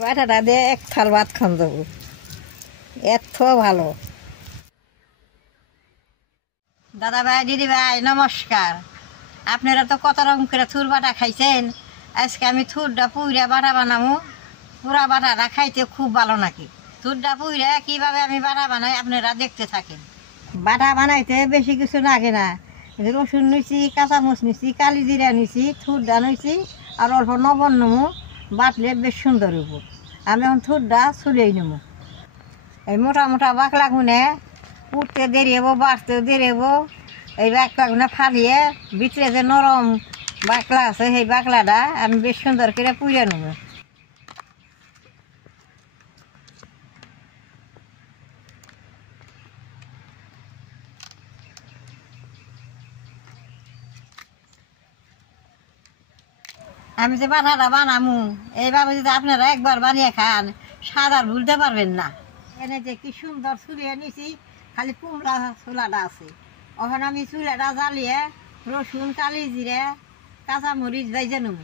বাটাটা দিয়ে এক থাল ভাত খান যাবো, এত ভালো। দাদা ভাই, দিদি ভাই, নমস্কার। আপনারা তো কত রকম করে থুর বাটা খাইছেন, আজকে আমি থুরটা পুইরা বাটা বানাবো। পুরা বাটাটা খাইতে খুব ভালো নাকি। থুরটা পুইরা কীভাবে আমি বাটা বানাই আপনারা দেখতে থাকেন। বাটা বানাইতে বেশি কিছু লাগে না, রসুন নিছি, কাঁচামরিচ নিছি, কালি জিরা নিছি, থুরটা নিছি আর অল্প লবণ নেবো, বাটলে বেশ সুন্দর হইব। আমি এখন থুরটা ছুলেই নেবো। এই মোটা মোটা বাকলা গুনে উঠতে দেরি হবো, বাড়তেও দেরি হবো। এই বাকলা গুনে ফালিয়ে ভিতরে যে নরম বাকলা আছে সেই বাকলাটা আমি বেশ সুন্দর করে পুড়ে নেবো। আমি যে বাটাটা বানামু, এইভাবে যদি আপনারা একবার বানিয়ে খান, স্বাদ আর ভুলতে পারবেন না। এনে যে কি সুন্দর চুলিয়ে নিছি, খালি কুমড়া চুলাটা আছে। ওখানে আমি চুলাটা জ্বালিয়ে রসুন, কালি জিরে, কাঁচামরিচ ভেজে নেব।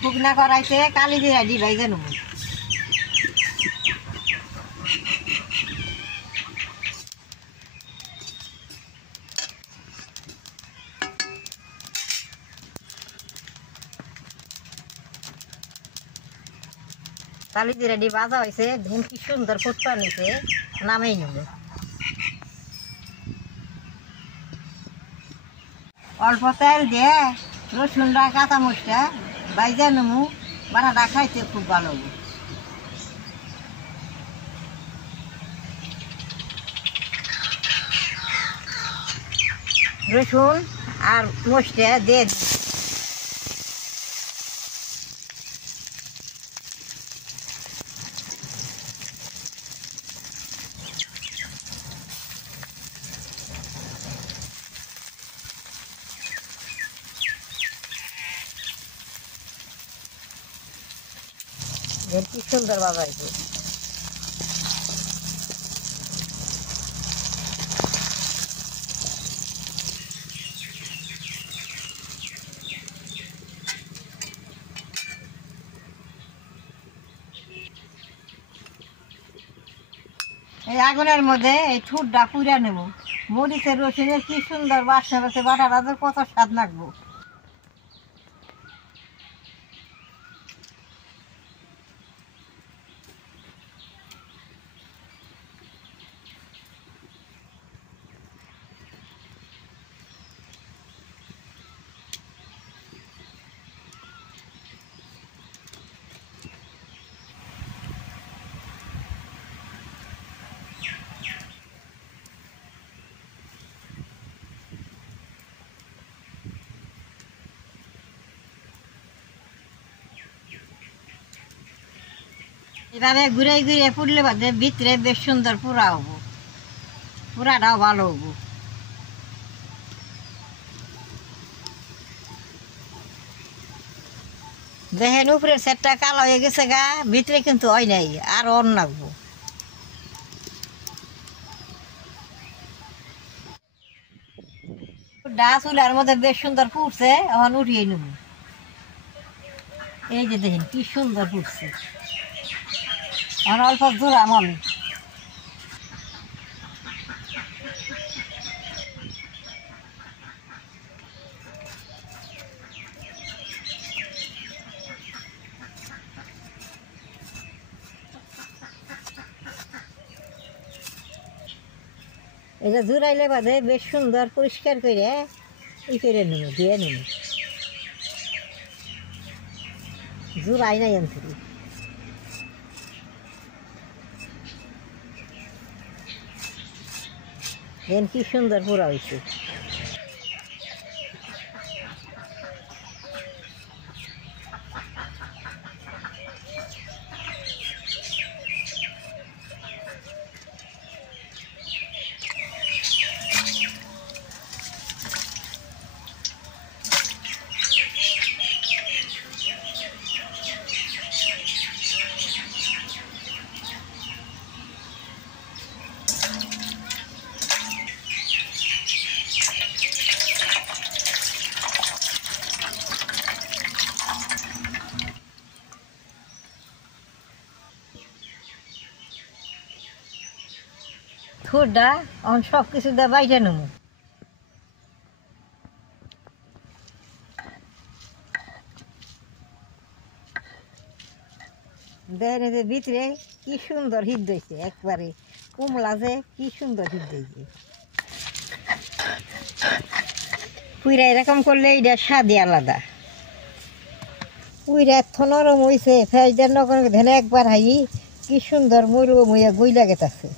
শুকনা কড়াইতে কালি জিরা দি ভেজে নেব। কালি জিরা দি ভাজা হয়েছে, ধুন কি সুন্দর ফুটপা নিছে, নামেই নেব। অল্প তেল দিয়ে রসুনটা, কাঁচামরিচটা ভাজে নেব। বাটাটা খাইতে খুব ভালো হবে। রসুন আর মরিচটা দিয়ে দিই। কি সুন্দর বাজাইছে। এই আগুনের মধ্যে এই থুরটা পুড়ে নেব। মরিচের রসুনের কি সুন্দর বাসনা আছে, বাটাটা তো কত স্বাদ লাগবো। এভাবে ঘুরে ঘুরে পুড়লে বাদে ভিতরে বেশ সুন্দর পুরা হবো, পুরাটাও ভালো হবো। দেখেন উপরের সেটটা কালো হয়ে গেছে গা, ভিতরে কিন্তু হয় নাই, আর অন্য লাগবো। ডা চুলার মধ্যে বেশ সুন্দর ফুটছে, এখন উঠিয়ে নেব। এই যে দেখেন কি সুন্দর ফুটছে, এখন অল্প জোড়াম আমি। এটা জোড়াইলে বাদে বেশ সুন্দর পরিষ্কার করে ই করে নেব, দিয়ে নেব। জোড়াই নাই আনতে দেন কি সুন্দর পোড়া হয়েছে। থুরটা অন সব কিছু দিয়ে বাইটে নেবো। দেখেন যে ভিতরে কি সুন্দর হিট দিয়েছে, একবারে কুমলা যে কি সুন্দর হিট দিয়েছে। পুইরা এরকম করলে এটা স্বাদই আলাদা। পুইরা এত নরম হয়েছে, ফেজদার নরম ধেনে একবার হাই কি সুন্দর মইল মইয়া গইলা গেতাছে।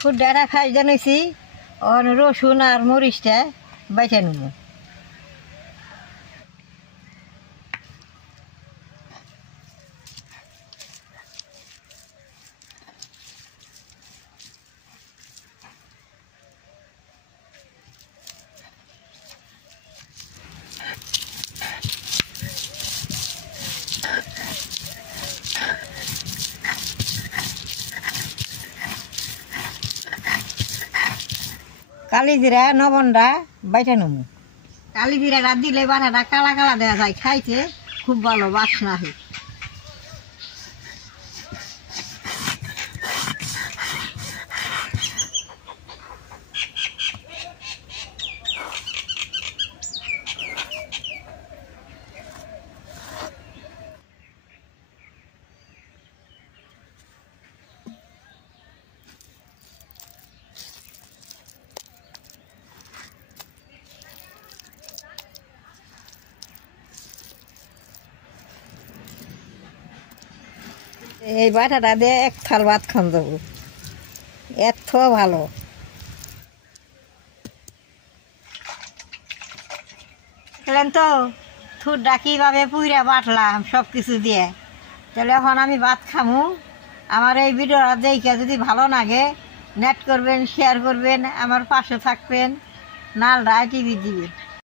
ফুডটা ফেজদান হয়েছি, রসুন আর মরিচটা বাইটা নেব। কালি জিরা নবনটা বাইটা নেব। কালি জিরাটা দিলে বাটাটা কালা কালা দেওয়া যায়, খাইতে খুব ভালো বাসনা হয়। এই বাটাটা দিয়ে এক থাল ভাত খান দেবো, এত ভালো। খেলেন তো থুরটা কীভাবে পুইরা বাটলাম সব কিছু দিয়ে। তাহলে এখন আমি ভাত খামু। আমার এই ভিডিওটা দেখে যদি ভালো লাগে নেট করবেন, শেয়ার করবেন, আমার পাশে থাকবেন, নালডা টিভি দিবেন।